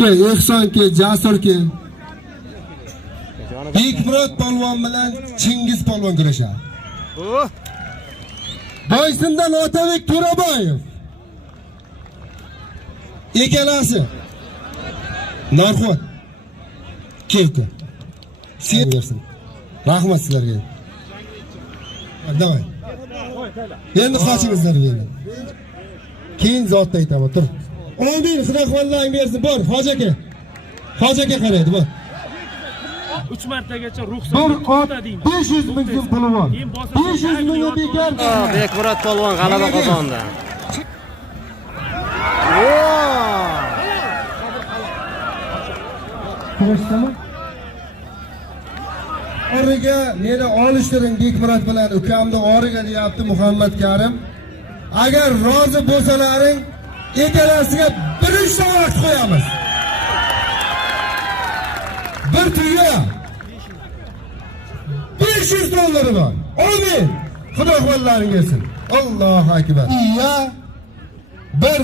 ke, Ehson ke, Jasur ke. Bekmurod polvon bilan Chingiz polvon kurashadi. Boysundan Otabek To'raboyev. Ikkalasi. Narxot. Keldi. Sen bersin. Rahmat sizlarga. Davay. Endi qochingizlar endi. Keyin zotda aytaman, tur. Oldin xudoxvallang bersin, bor, Hoji aka. Hoji aka qaraydi, bor. 3 martagacha ruxsat deymiz. 500 ming so'm puli bor. 500 ming bekor. Bekmurod polvon g'alaba qozondi. Kurashdami? Origa meni olishtiring Bekmurod bilan ukamni origa deyapti Muhammad Karim. Agar rozi bo'lsalaring, ikkalasiga 1 soat vaqt qo'yamiz. Bir tuya 500 dollari bor. Amin. Xudo xolaringiz bersin. Allohu akbar. Bir